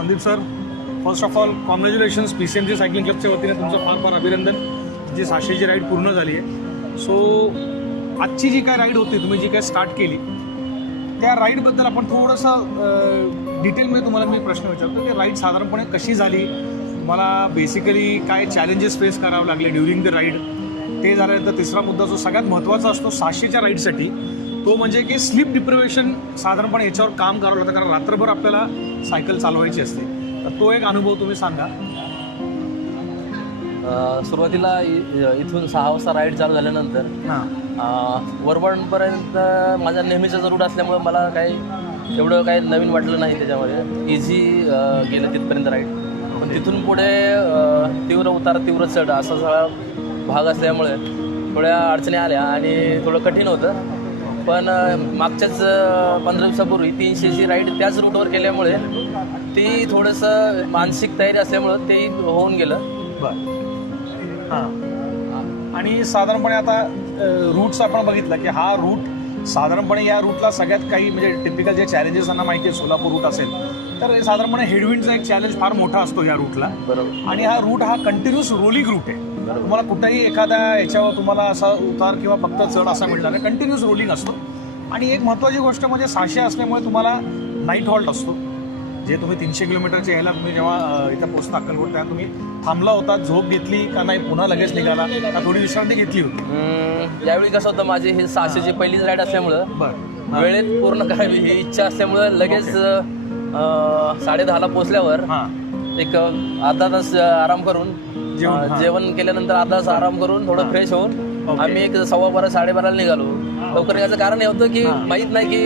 Sandeep sir, first of all congratulations PCMC cycling क्लबच्या वतीने तुमचं फार फार अभिनंदन. जी 600ची राईड पूर्ण झाली आहे. सो आजची जी काय राईड होती, तुम्ही जी काय स्टार्ट केली, त्या राईडबद्दल आपण थोडंसं डिटेलमध्ये तुम्हाला मी प्रश्न विचारतो की राईड साधारणपणे कशी झाली, तुम्हाला बेसिकली काय चॅलेंजेस फेस करावे लागले ड्युरिंग द राईड, ते झाल्यानंतर तिसरा मुद्दा जो सगळ्यात महत्त्वाचा असतो 600च्या राईडसाठी, तो म्हणजे की स्लीप डिप्रिवेशन साधारणपणे याच्यावर काम करावं लागतं, कारण रात्रभर आपल्याला सायकल चालवायची असते. तर तो एक अनुभव तुम्ही सांगा. सुरुवातीला इथून 6 वाजता राईड चालू झाल्यानंतर वरवणपर्यंत माझा नेहमीचा रूट असल्यामुळे मला काही एवढं काही नवीन वाटलं नाही. त्याच्यामध्ये इझी गेलं तिथपर्यंत राईड. पण तिथून पुढे तीव्र उतार तीव्र चढ असा सगळा भाग असल्यामुळे थोड्या अडचणी आल्या आणि थोडं कठीण होतं. पण मागच्याच 15 दिवसापूर्वी 300ची राईड त्याच रूटवर केल्यामुळे ती थोडंसं मानसिक तयारी असल्यामुळं तेही होऊन गेलं. बरं. हां. आणि साधारणपणे आता रूट्स आपण बघितलं की हा रूट साधारणपणे या रूटला सगळ्यात काही म्हणजे टिपिकल जे चॅलेंजेसांना माहिती आहे, सोलापूर रूट असेल तर साधारणपणे हेडविंडचा एक चॅलेंज फार मोठा असतो या रूटला. बरोबर. आणि हा रूट हा कंटिन्युअस रोलिंग रूट आहे. तुम्हाला कुठेही एखाद्या याच्यावर तुम्हाला असा उतार किंवा फक्त चढ असा मिळणार नाही, कंटिन्युअस रोलिंग असतो. आणि एक महत्त्वाची गोष्ट म्हणजे 600 असल्यामुळे तुम्हाला नाईट हॉल्ट असतो. जे तुम्ही 300 किलोमीटरच्या यायला तुम्ही जेव्हा इथं पोचता अक्कलकोट, तेव्हा तुम्ही थांबला होता, झोप घेतली का नाही, पुन्हा लगेच निघाला का थोडी विश्रांती घेतली होती? यावेळी कसं होतं, माझी ही 600ची पहिलीच राईड असल्यामुळं बरं वेळेत पूर्ण करावी ही इच्छा असल्यामुळं लगेच 10:30ला पोचल्यावर एक अर्धा तास आराम करून जेवण केल्यानंतर अर्धा तास आराम करून थोडं फ्रेश होऊन आम्ही एक 12:15 12:30ला निघालो. लवकर याचं कारण हे होतं की माहीत नाही की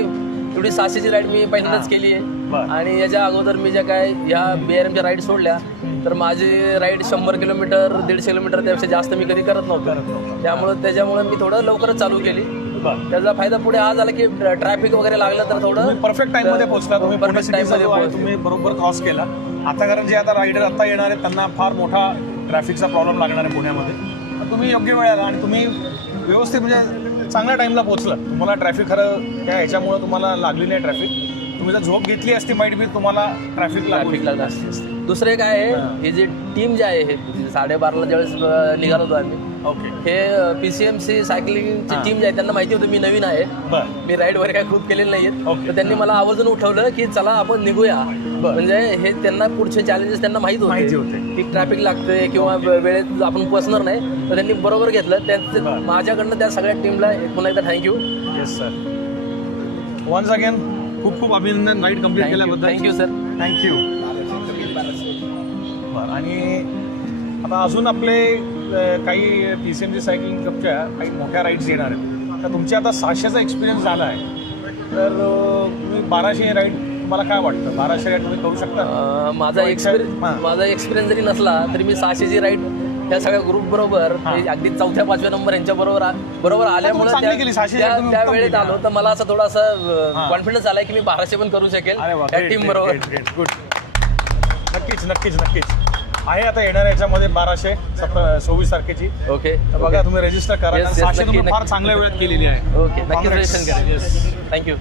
एवढी 600ची राईड मी पहिल्यांदाच केली आहे. आणि याच्या अगोदर मी ज्या काय ह्या BRMच्या राईड सोडल्या तर माझी राईड 100 किलोमीटर 150 किलोमीटर त्यापेक्षा जास्त मी कधी करत नव्हतो. त्याच्यामुळे मी थोडं लवकरच चालू केली. त्याचा फायदा पुढे हा झाला की ट्रॅफिक वगैरे लागलं तर थोडं परफेक्ट टाइममध्ये पोहोचला तुम्ही. परफेक्ट टाइममध्ये तुम्ही बरोबर क्रॉस केला. आता कारण जे आता रायडर आता येणार आहेत त्यांना फार मोठा ट्रॅफिकचा प्रॉब्लेम लागणार आहे पुण्यामध्ये. तर तुम्ही योग्य वेळेला आणि तुम्ही व्यवस्थित म्हणजे चांगल्या टाईमला पोहोचला. तुम्हाला ट्रॅफिक खरं त्या ह्याच्यामुळे तुम्हाला लागली नाही ट्रॅफिक. तुम्ही जर झोप घेतली असती माईट बी तुम्हाला ट्रॅफिक लागलं असते. दुसरे काय आहे, हे जे टीम जे आहे हे 12:30ला ज्यावेळेस निघालो होतो आम्ही, हे PCMC सायकलिंगची टीम जी आहे त्यांना माहिती होतं मी नवीन आहे, मी राईड वगैरे काही खूप केलेले नाहीयेत. तर त्यांनी मला आवर्जून उठवलं की चला आपण निघूया. म्हणजे हे त्यांना पुढचे चॅलेंजेस त्यांना माहिती होते की ट्रॅफिक लागते किंवा वेळेत आपण पोचणार नाही. तर त्यांनी बरोबर घेतलं. माझ्याकडनं त्या सगळ्या टीमला पुन्हा एकदा thank you. Yes sir, once again खूप खूप अभिनंदन राईड कंप्लीट केल्याबद्दल. Thank you sir. थँक्यू. बरं. आणि आता अजून आपले काही PCMC सायकलिंग क्लबच्या काही मोठ्या राईड्स येणार आहेत. तर तुमची आता 600चा एक्सपिरियन्स झाला आहे, तर तुम्ही 1200 राईड तुम्हाला काय वाटतं? 1200 राईड तुम्ही करू शकता? माझा एक्सपिरियन्स जरी नसला तरी मी 600ची राईड त्या सगळ्या ग्रुप बरोबर अगदी 4-5व्या नंबर यांच्या बरोबर आल्यामुळे त्या वेळेत आलो. तर मला असं थोडासा कॉन्फिडन्स आलाय की मी 1200 पण करू शकेल त्या टीम बरोबर. गुड. नक्कीच आहे. आता येणार याच्यामध्ये 1226 तारखेची. ओके. बघा तुम्ही रजिस्टर करा. 600 तुम्ही फार चांगल्या वेळात केलेली आहे. ओके, नक्कीच रजिस्टर करा. थँक्यू.